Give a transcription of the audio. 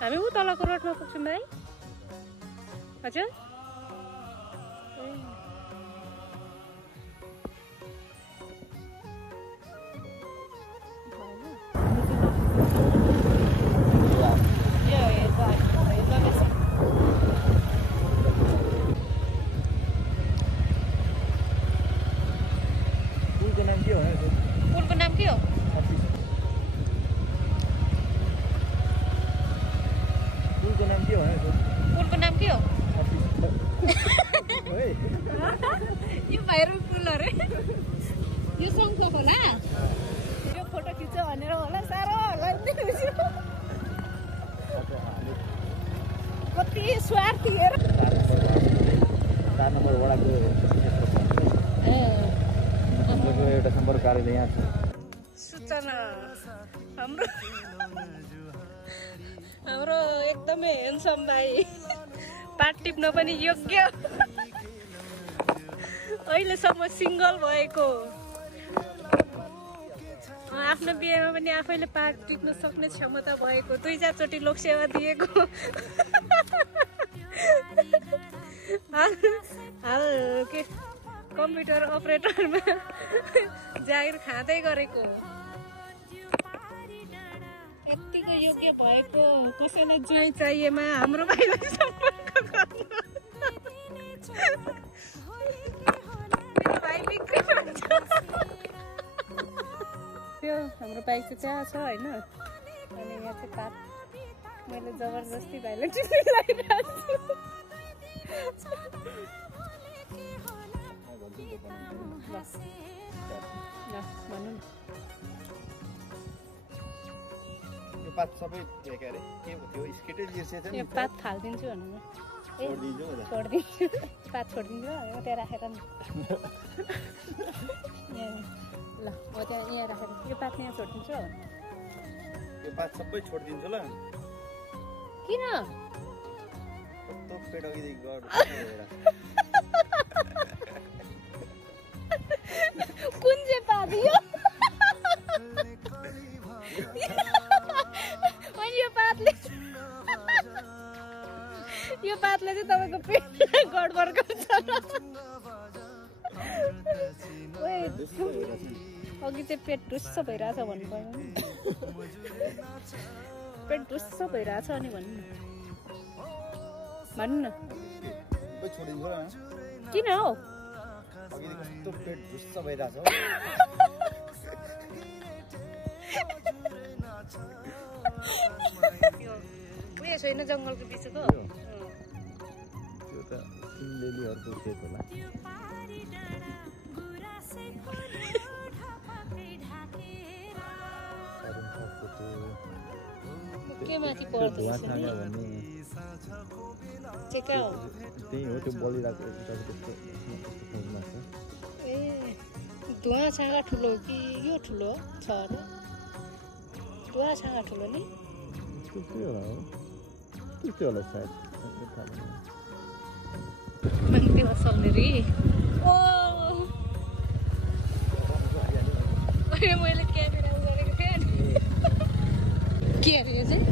हामी उ तलको रोडमा पुग्छौँ भाइ हजुर पुलको नाम के हो पुलको नाम के हो यो भाइरल पुल अरे यो सङ्कलक होला यो फोटो खिच्छ भनेर होला साह्रो होला कति स्वार्थी हेर 4 नम्बर वडाको एउटा सम्पर्क कार्यालय यहाँ छ सूचना हाम्रो एकदमै ह्यान्डसम भाइ पाट टिप्न पनि योग्य अहिलेसम्म सिङ्गल भएको आफ्नो बिहेमा पनि आफैले पाट टिप्न सक्ने क्षमता भएको 2-4 चोटि लोकसेवा दिएको हाल के कम्प्युटर अपरेटरमा जागिर खाँदै गरेको यतिको योग्य भएको कसैलाई ज्वाइँ चाहिएमा हाम्रो भाइलाई सम्पर्क गर्नु भाइ बिक्री हुन्छ त्यो हाम्रो भाइ चाहिँ त्यहाँ छ होइन अनि यहाँ चाहिँ पात मैले जबरजस्ती भाइलाई टिप्न लगाइरहेको छु भन्नु यो पात सबै के अरे के थियो स्केटै जिर्सेछ नि यो पात फाल्दिन्छु भन्नु म छोडिदिन्छु पात छोडिदिन्छु हो त्यहाँ राखेर नि ल हो त्यहाँ यहाँ राखेर यो पात यहाँ छोडिदिन्छु हो यो पात सबै छोडिदिन्छु ल किन कस्तो पेट अघिदेखि गर्नु कुन चाहिँ पात यो यो पातले चाहिँ तपाईँको पेटलाई गडबड गर्छ अघि चाहिँ पेट ढुस्स भइरहेछ भन्नु पर्यो पेट ढुस्स भइरहेछ अनि भन्नु न किन हो कस्तो पेट ढुस्स भइरहेछ उयो छैन जङ्गलको बिचको त्यो त सिन्डेलीहरुको खेत होला के माथि पर्दैछ नि चेका हो त्यही हो त्यो बलिरहेको त्यस्तो ए धुवा छाँगा ठुलो कि यो ठुलो छ र धुवा छाँगा ठुलो नि त्यो होला सायद मान्छे बसाउने रे ओ मैले क्यामेरा गरेको थिएँ के अरे यो चाहिँ